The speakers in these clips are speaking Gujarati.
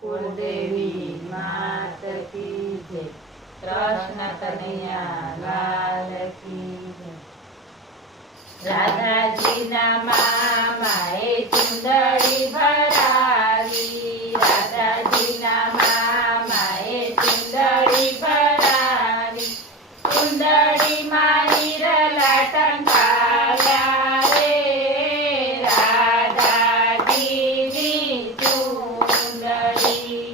કુળદેવી માત કી જય, કૃષ્ણ કનૈયા લાલ કી જય. રાધાજીના મામાએ ચુંદડી ભરાવી, રાધાજીના મામાએ ચુંદડી ભરાવી, ચુંદડીમાં હીરલા ટંકાવ્યા રે, રાધાજીની ચુંદડી,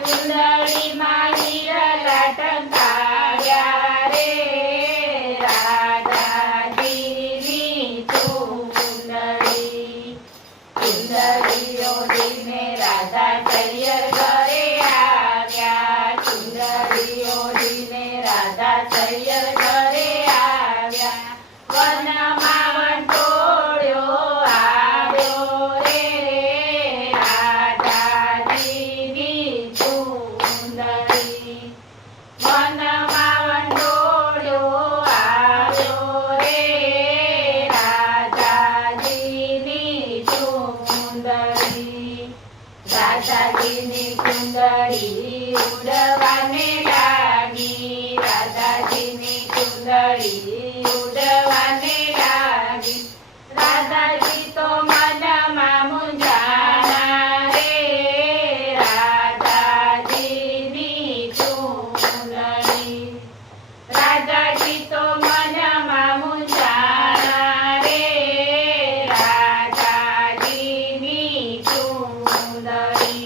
ચુંદડીમાં હીરલા ટંકાવ્યા રે, રાધાજીની ચુંદડી. ચુંદડીઓ લઈને રાધા તૈયર ઘરે આવ્યા, ચુંદડીઓ લઈને રાધા તૈયર ઘરે આવ્યા, વનમાં વંટોળ્યો આવ્યો રે, રાધાજીની ચુંદડી, વનમાં વંટોળ્યો આવ્યો રે, રાધાજીની ચુંદડી. રાધાજીની ચુંદડી ઉડવાને લાગી, રાધાજીની ચુંદડી ઉડવાને લાગી, રાધાજી તો મનમાં મૂંઝાણા રે, રાધાજીની ચુંદડી, રાધાજી તો મનમાં મૂંઝાણા રે, રાધાજીની ચુંદડી.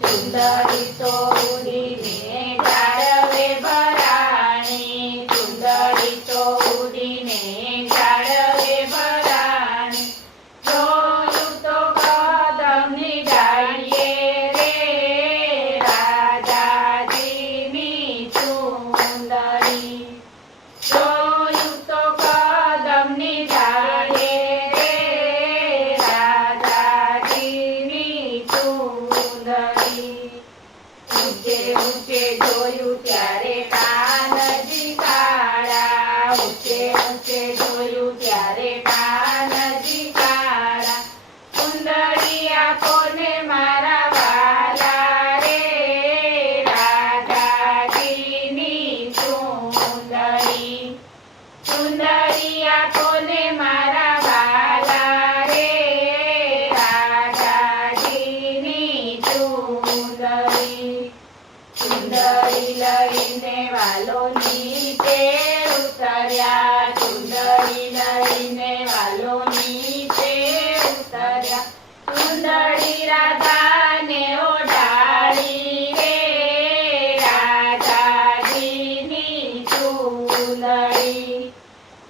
ચુંદડી તો ઉડીને ઝાડવે ભરાણી, ચુંદડી તો ઉડીને ઝાડવે ભરાણી, જોયું તો કદમની ડાળીએ રે, રાધાજીની ચુંદડી, જોયું તો કદમની ડાળીએ રે, રાધાજીની ચુંદડી. ઊંચે ઊંચે જોયું ત્યારે કાનજી કાળા, ઊંચે ઊંચે જોયું ત્યારે કાનજી કાળા, ચુંદડી આપોને મારા વાલા રે, રાધાજીની ચુંદડી, ચુંદડી આપોને મારા વાલા રે, રાધાજીની ચુંદડી. ચુંદડી લઈને વાલો નીચે ઉતર્યા, ચુંદડી લઈને વાલો નીચે ઉતર્યા, ચુંદડી રાધાને ઓઢાડી રે, રાધાજીની ચુંદડી,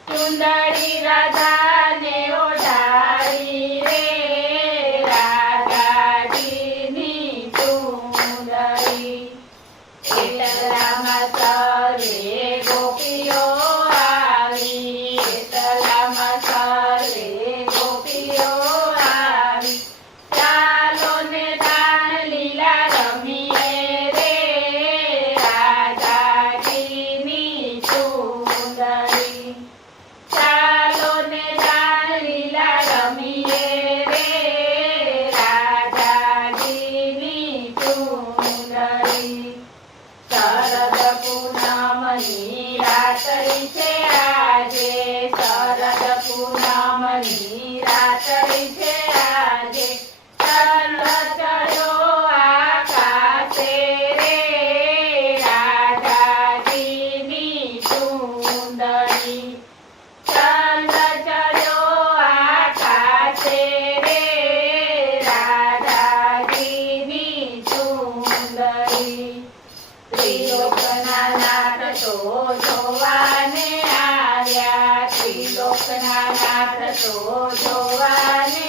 ચુંદડી રાધાને ઓઢાડી રે, રાધાજીની ચુંદડી. એટલામાં સર્વે ગોપીઓ આવી, એટલામાં સર્વે ગોપીઓ આવી, ચાલો ને દાન લીલા રમીએ રે, રાધાજીની ચુંદડી, ચાલો ને દાન લીલા રમીએ રે, રાધાજીની ચુંદડી. શરદ પૂનમની રાત્રિ છે આજે, શરદ પૂનમની રાત્રિ છે આજે, ચંદ્ર ચડ્યો આકાશે રે, રાધાજીની ચુંદડી, ચંદ્ર ચડ્યો આકાશે રે, રાધાજીની ચુંદડી. ત્રિલોકના નાથ તો જોવાને આવ્યા, ત્રિલોકના નાથ તો જોવાને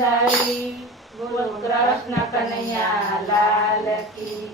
સુંદરી બોલો કૃષ્ણ કનૈયા લાલ કી